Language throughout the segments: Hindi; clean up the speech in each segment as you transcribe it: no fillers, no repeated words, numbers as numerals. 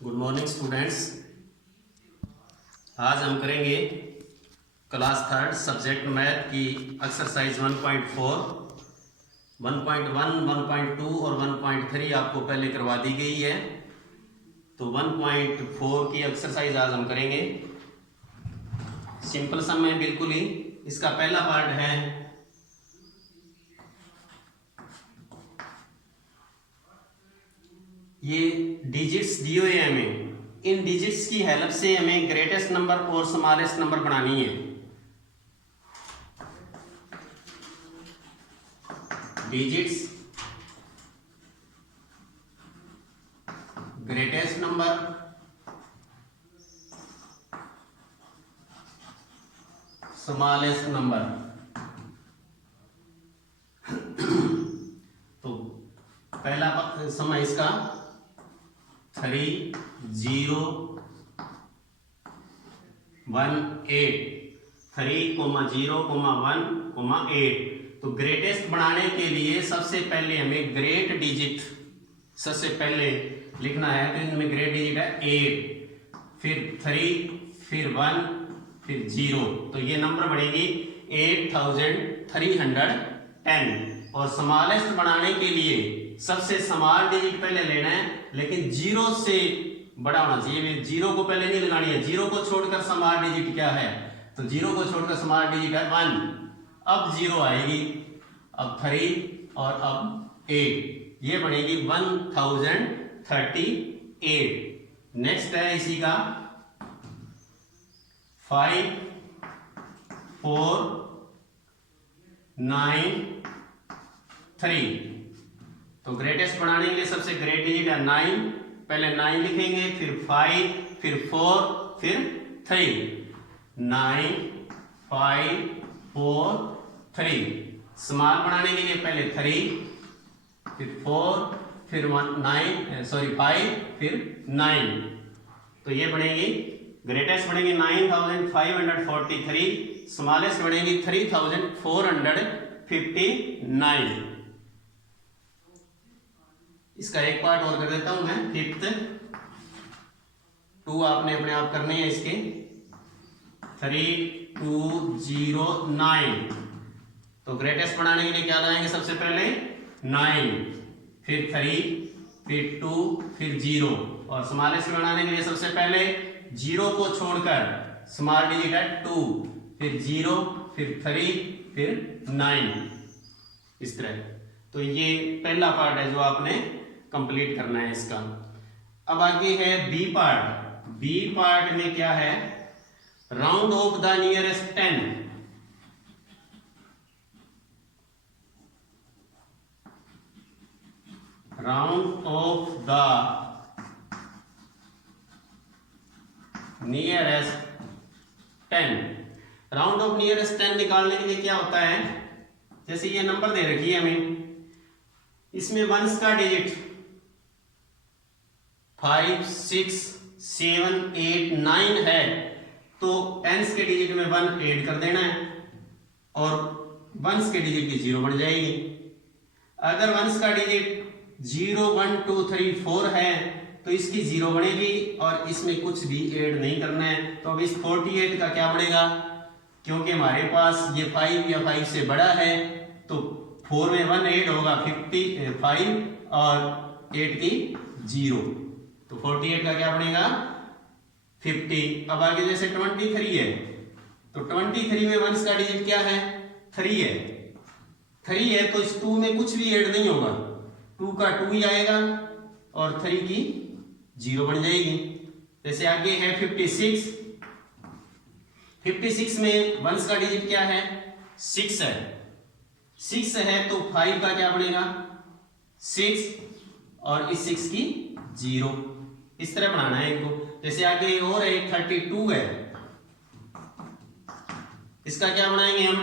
Good morning students. आज हम करेंगे क्लास थर्ड सब्जेक्ट मैथ की एक्सरसाइज 1.4, 1.1, 1.2 और 1.3 आपको पहले करवा दी गई है। तो 1.4 की एक्सरसाइज आज हम करेंगे। सिंपल सम है बिल्कुल ही। इसका पहला पार्ट है ये डिजिट्स दिए हुए हैं हमें। इन डिजिट्स की हेल्प से हमें ग्रेटेस्ट नंबर और स्मॉलेस्ट नंबर बनानी है। Digits greatest number smallest number. तो पहला समय इसका 3, 0, 1, 8, 3, 0, 1, 8। तो ग्रेटेस्ट बनाने के लिए सबसे पहले हमें ग्रेट डिजिट सबसे पहले लिखना है। तो इनमें ग्रेट डिजिट है 8, फिर 3, फिर 1, फिर 0। तो ये नंबर बनेगी 8310। और स्मॉलेस्ट बनाने के लिए सबसे स्मॉल डिजिट पहले लेना है, लेकिन 0 से बड़ा होना चाहिए। 0 को पहले नहीं लगानी है। 0 को छोड़कर स्मॉल डिजिट क्या है? तो 0 को छोड़कर स्मॉल डिजिट है 1। अब 0 आएगी, अब 3 और अब 8। ये बनेगी 1038। नेक्स्ट है इसी का 5, 4, 9, 3। तो ग्रेटेस्ट बनाने के लिए सबसे ग्रेट डिजिट है 9। पहले 9 लिखेंगे, फिर 5, फिर 4, फिर 3। 9, 5, 4, 3। स्मॉल बनाने के लिए पहले 3, फिर 4, फिर 5, फिर 9। तो ये बनेगी ग्रेटेस्ट बनेगी 9543, स्मॉलेस्ट बनेगी 3459। इसका एक पार्ट और कर देता हूं मैं। 5th 2 आपने अपने आप करने हैं इसके। 3209। तो ग्रेटेस्ट बनाने के लिए क्या लाएंगे? सबसे पहले 9, फिर 3, फिर 2, फिर 0। और स्मॉलेस्ट बनाने के लिए सबसे पहले 0 को छोड़कर स्मॉल डिजिट है 2, फिर 0, फिर 3, फिर 9। इस तरह। तो ये पहला पार्ट है जो आपने कंप्लीट करना है इसका। अब आगे है बी पार्ट। बी पार्ट में क्या है? Round of the nearest 10। Round of the nearest 10। Round of nearest 10 निकालने के लिए क्या होता है? जैसे ये नंबर दे रखी है हमें, इसमें वंस का डिजिट 5, 6, 7, 8, 9 है, तो टेंस के डिजिट में 1 ऐड कर देना है और वंस के डिजिट की 0 बन जाएगी। अगर वंस का डिजिट 0, 1, 2, 3, 4 है तो इसकी 0 बनेगी और इसमें कुछ भी ऐड नहीं करना है। तो अब इस 48 का क्या बढ़ेगा? क्योंकि हमारे पास ये 5 या 5 से बड़ा है, तो 4 में 1 ऐड होगा 55 और 8 की 0। तो 48 का क्या बनेगा? 50। अब आगे जैसे 23 है, तो 23 में वंस का डिजिट क्या है? 3 है। 3 है तो इस 2 में कुछ भी ऐड नहीं होगा। 2 का 2 ही आएगा और 3 की 0 बन जाएगी। जैसे आगे है 56। 56 में वंस का डिजिट क्या है? 6 है। 6 है तो 5 का क्या बनेगा? 6 और इस 6 की 0। इस तरह बनाना है इनको। जैसे आगे और है 32 है, इसका क्या बनाएंगे हम?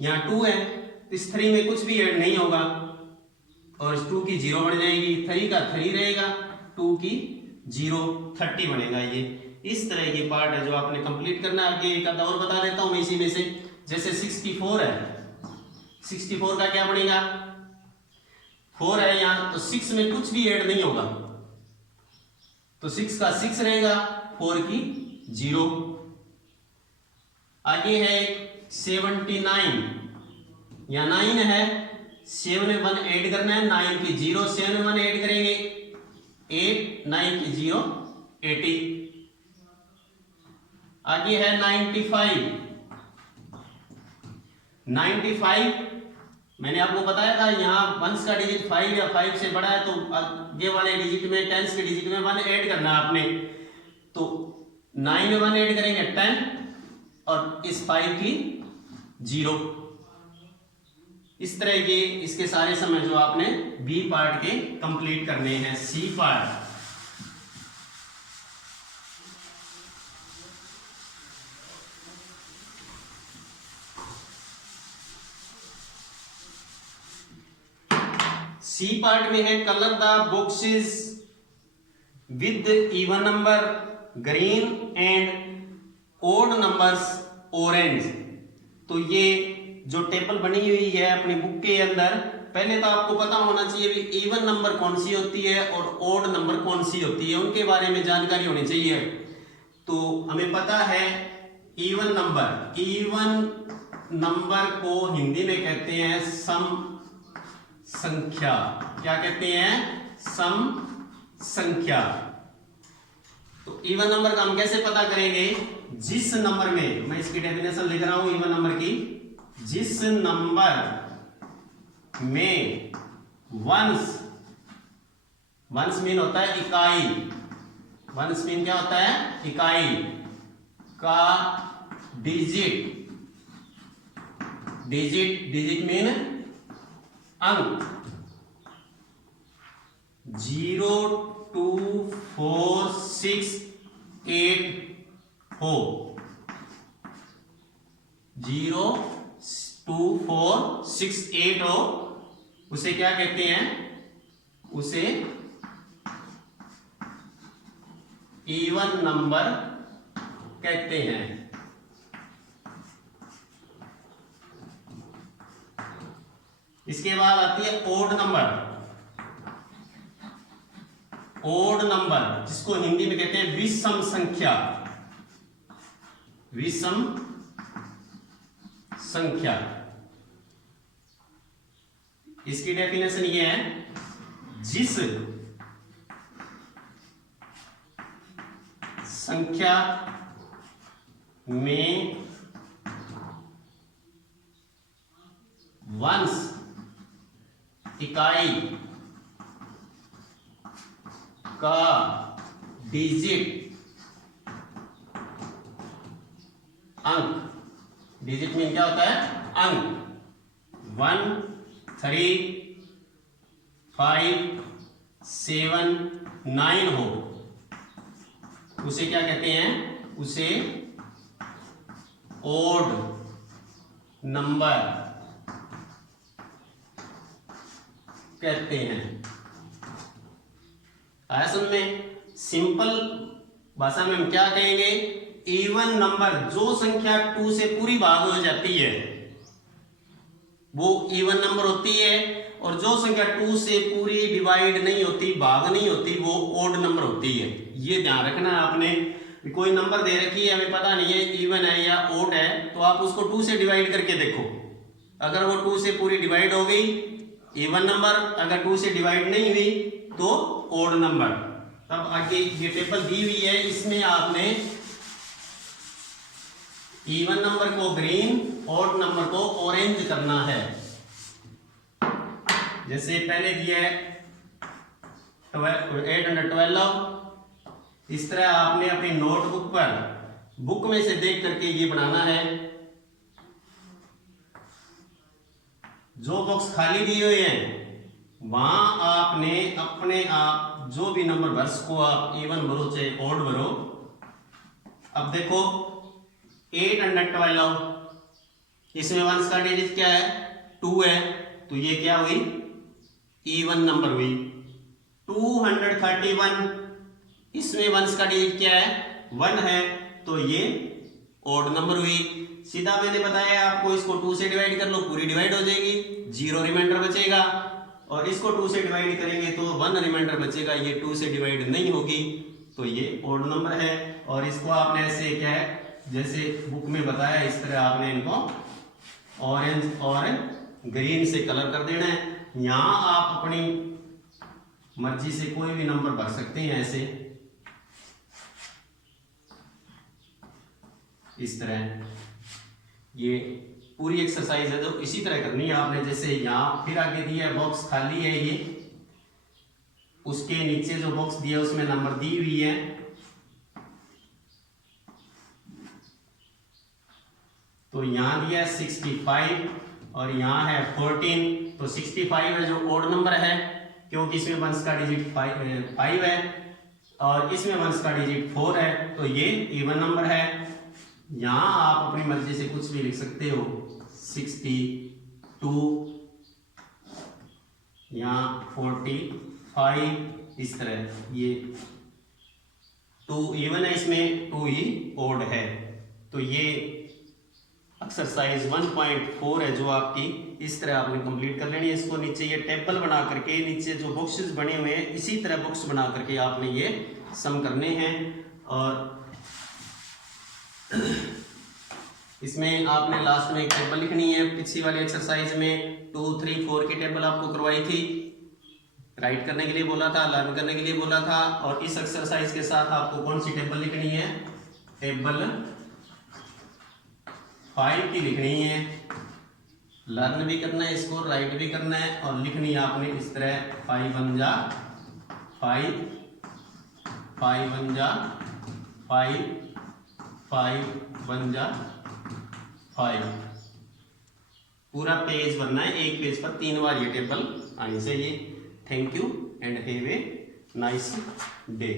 यहां 2 है, इस 3 में कुछ भी ऐड नहीं होगा और इस 2 की 0 बन जाएगी। 3 का 3 रहेगा, 2 की 0, 30 बनेगा। ये इस तरह की पार्ट है जो आपने कंप्लीट करना है। आगे एक आधा और बता देता हूं मैं इसी में से। जैसे 64 है, 64 का क्या बनेगा? 4 है यहां, तो 6 में कुछ भी ऐड नहीं होगा तो 6 का 6 रहेगा, 4 की 0। आगे है 79, या 9 है, 7 में 1 ऐड करना है, 9 की 0, 7 में 1 ऐड करेंगे 8, 9 की 0, 80। आगे है 95, 95 मैंने आपको बताया था यहाँ वंस का डिजिट 5 या 5 से बड़ा है तो आगे वाले डिजिट में, टेंस के डिजिट में 1 ऐड करना है आपने। तो 9 में 1 ऐड करेंगे 10 और इस 5 की 0। इस तरह के इसके सारे समय जो आपने बी पार्ट के कंप्लीट करने हैं। सी पार्ट, सी पार्ट में है colour the boxes with even number green and odd numbers orange. तो ये जो टेबल बनी हुई है अपनी बुक के अंदर, पहले तो आपको पता होना चाहिए भी इवन नंबर कौन सी होती है और ओड नंबर कौन सी होती है, उनके बारे में जानकारी होनी चाहिए। तो हमें पता है इवन नंबर, इवन नंबर को हिंदी में कहते हैं सम संख्या। क्या कहते हैं? सम संख्या। तो इवन नंबर का हम कैसे पता करेंगे? जिस नंबर में, मैं इसकी डेफिनेशन लिख रहा हूं इवन नंबर की, जिस नंबर में वंस, वंस मीन होता है इकाई, वंस मीन क्या होता है? इकाई का डिजिट, डिजिट, डिजिट मीन अंक 0, 2, 4, 6, 8 हो, 0, 2, 4, 6, 8 हो, उसे क्या कहते हैं? उसे इवन नंबर कहते हैं। इसके बाद आती है ओड नंबर। ओड नंबर जिसको हिंदी में कहते हैं विषम संख्या, विषम संख्या। इसकी डेफिनेशन ये है, जिस संख्या में वंश इकाई का डिजिट अंक, डिजिट मीन क्या होता है? अंक 1, 3, 5, 7, 9 हो, उसे क्या कहते हैं? उसे ओड नंबर कहते हैं। आया समझ में? सिंपल भाषा में हम क्या कहेंगे? इवन नंबर, जो संख्या 2 से पूरी भाग हो जाती है वो इवन नंबर होती है, और जो संख्या 2 से पूरी डिवाइड नहीं होती, भाग नहीं होती, वो ओड नंबर होती है। ये ध्यान रखना है आपने। कोई नंबर दे रखी है, हमें पता नहीं है इवन है या ओड है, तो आप उसको 2 से डिवाइड करके देखो। अगर वो 2 से पूरी डिवाइड हो गई इवन नंबर, अगर 2 से डिवाइड नहीं हुई तो ओड नंबर। तब आगे ये टेबल दी हुई है, इसमें आपने इवन नंबर को ग्रीन, ओड नंबर को ऑरेंज करना है। जैसे पहले दिया है 812, इस तरह आपने अपनी नोटबुक पर बुक में से देख करके ये बनाना है। जो बॉक्स खाली दिए हुए हैं वहां आपने अपने आप जो भी नंबर भर सको, आप इवन भरो चाहे ओड भरो। अब देखो 812, इसमें वंस का डिजिट क्या है? 2 है, तो ये क्या हुई? इवन नंबर हुई। 231, इसमें वंस का डिजिट क्या है? 1 है, तो ये ओड नंबर हुई। सीधा मैंने बताया आपको, इसको 2 से डिवाइड कर लो, पूरी डिवाइड हो जाएगी, 0 रिमाइंडर बचेगा। और इसको 2 से डिवाइड करेंगे तो 1 रिमाइंडर बचेगा, ये 2 से डिवाइड नहीं होगी, तो ये ओड नंबर है। और इसको आपने ऐसे क्या है, जैसे बुक में बताया इस तरह आपने इनको ऑरेंज और ग्रीन से कलर कर देना है। यहाँ आप अपनी मर्जी से कोई भी नंबर भर सकते हैं ऐसे, इस तरह। ये पूरी एक्सरसाइज है जो इसी तरह करनी है आपने। जैसे यहाँ फिर आगे दिया है, बॉक्स खाली है ये, उसके नीचे जो बॉक्स दिया है उसमें नंबर दी हुई है। तो यहाँ दिया है 65 और यहाँ है 14। तो 65 है जो ओड नंबर है, क्योंकि इसमें वंस का डिजिट 5 है और इसमें वंस का डिजिट 4 है, तो ये इवन नंबर है। यहाँ आप अपनी मर्जी से कुछ भी लिख सकते हो, 62, यहाँ 45, इस तरह। ये 2 इवन है, इसमें 2 ही ओड है। तो ये एक्सरसाइज 1.4 है जो आपकी इस तरह आपने कंप्लीट कर लेनी है। इसको नीचे ये टेबल बना करके, नीचे जो बॉक्सेस बने हुए हैं इसी तरह बॉक्स बना करके आपने ये सम करने हैं। और इसमें आपने लास्ट में एक टेबल लिखनी है। पिछली वाली एक्सरसाइज में 2, 3, 4 की टेबल आपको करवाई थी, राइट करने के लिए बोला था, लर्न करने के लिए बोला था। और इस एक्सरसाइज के साथ आपको कौन सी टेबल लिखनी है, टेबल 5 की लिखनी है। लर्न भी करना है इसको, राइट भी करना है, और लिखनी है आपने इस तरह 5 1 जा 5, 5 1 जा 5, 5 1 जा 5। पूरा पेज भरना है, एक पेज पर 3 बार ये टेबल आनी चाहिए। Thank you and have a nice day.